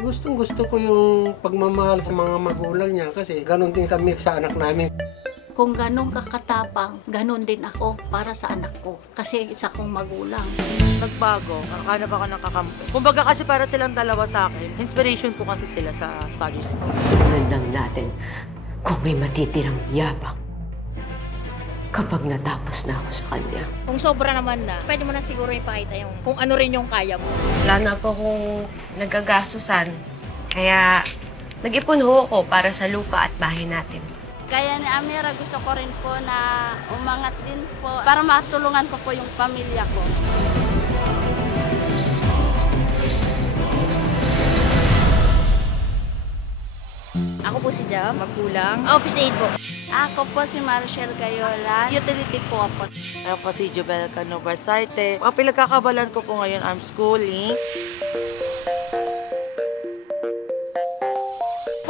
Gustong-gusto ko yung pagmamahal sa mga magulang niya kasi ganun din kami sa anak namin. Kung ganun kakatapang, ganun din ako para sa anak ko. Kasi isa kong magulang. Nagbago, nakakanap ako ng kakampi. Kumbaga kasi para silang dalawa sa akin, inspiration ko kasi sila sa studies ko. Tingnan lang natin kung may matitirang yabang kapag natapos na ako sa kanya. Kung sobra naman na, pwede mo na siguro ipakita yung kung ano rin yung kaya mo. Wala na po akong nagagastusan. Kaya nag-ipon ho ako para sa lupa at bahay natin. Kaya ni Amira, gusto ko rin po na umangat din po para matulungan ko po yung pamilya ko. Ako po si Jam, magkulang. Office aide po. Ako po si Marshall Gayola, utility po ako. Ako po si Jubel Cano Barsarte. Ang pinagkakabalan ko po ngayon, I'm schooling.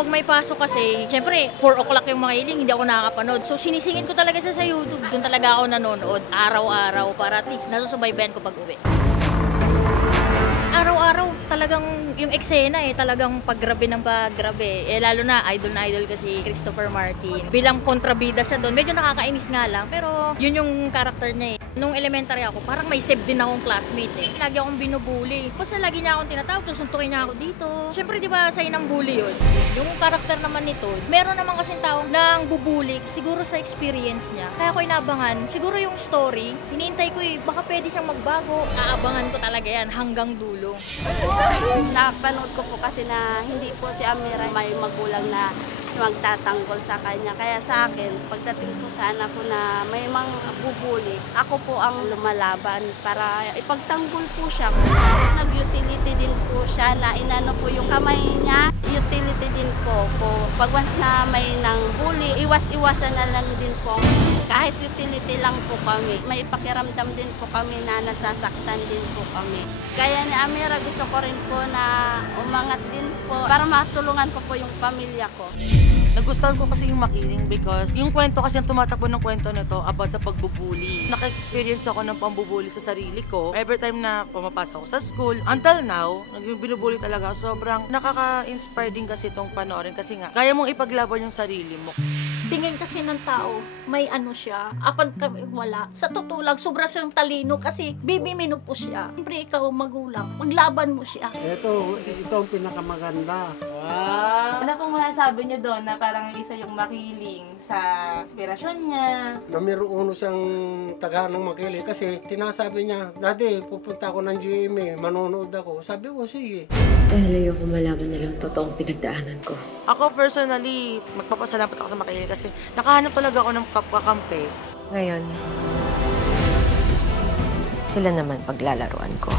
Pag may pasok kasi, syempre, 4 o'clock yung mga hiling, hindi ako nakakapanood. So, sinisingit ko talaga sa YouTube. Doon talaga ako nanonood, araw-araw, para at least nasusubaybayan ko pag-uwi. Araw-araw, talagang yung eksena talagang paggrabe ng paggrabe. Lalo na idol kasi Christopher Martin. Bilang kontrabida siya doon, medyo nakakainis nga lang, pero yun yung karakter niya Nung elementary ako, parang may save din akong classmate Lagi akong binubuli. Kasi lagi niya akong tinatawag, suntukin niya ako dito. Siyempre, di ba, sa'yo ng bully yun? Yung karakter naman nito, meron naman kasing taong nang bubuli, siguro sa experience niya. Kaya ko inabangan, siguro yung story, hinihintay ko baka pwede siyang magbago. Aabangan ko talaga yan hanggang dulo. Napanood ko po kasi na hindi po si Amira may magulang na magtatanggol sa kanya. Kaya sa akin, pagdating po sa anak ko na may mga bubuli, ako po ang lumalaban para ipagtanggol po siya. Nag-utility din po siya na inano po yung kamay niya. Utility din po. Pag once na may nang bully, iwas-iwasan na lang din po. Kahit utility lang po kami, may pakiramdam din po kami na nasasaktan din po kami. Kaya ni Amira, gusto ko rin po na umangat din po para matulungan ko po yung pamilya ko. Nagustuhan ko kasi yung Makiling because yung kwento kasi ang tumatakbo ng kwento nito about sa pagbubuli. Naka-experience ako ng pambubuli sa sarili ko. Every time na pumapasok ako sa school, until now, binubuli talaga. Sobrang nakaka-inspire din kasi itong panoorin kasi nga, kaya mong ipaglaban yung sarili mo. Tingin kasi ng tao, may ano siya, apan kami wala. Sa totoo lang, sobra siyang talino kasi baby menopause siya. Siyempre ikaw magulang, maglaban mo siya. Ito ang pinakamaganda. Wow! Ano pong masasabi niyo doon na parang isa yung Makiling sa inspirasyon niya? Numero 1 siyang taga ng Makiling kasi tinasabi niya, Daddy, pupunta ako ng GMA, manonood ako. Sabi ko, sige. Dahil ayoko malaman nilang totoong pinagdaanan ko. Ako personally, magpapasalamat ako sa Makiling kasi nakahanap talaga ako ng kakampi. Ngayon, sila naman paglalaruan ko.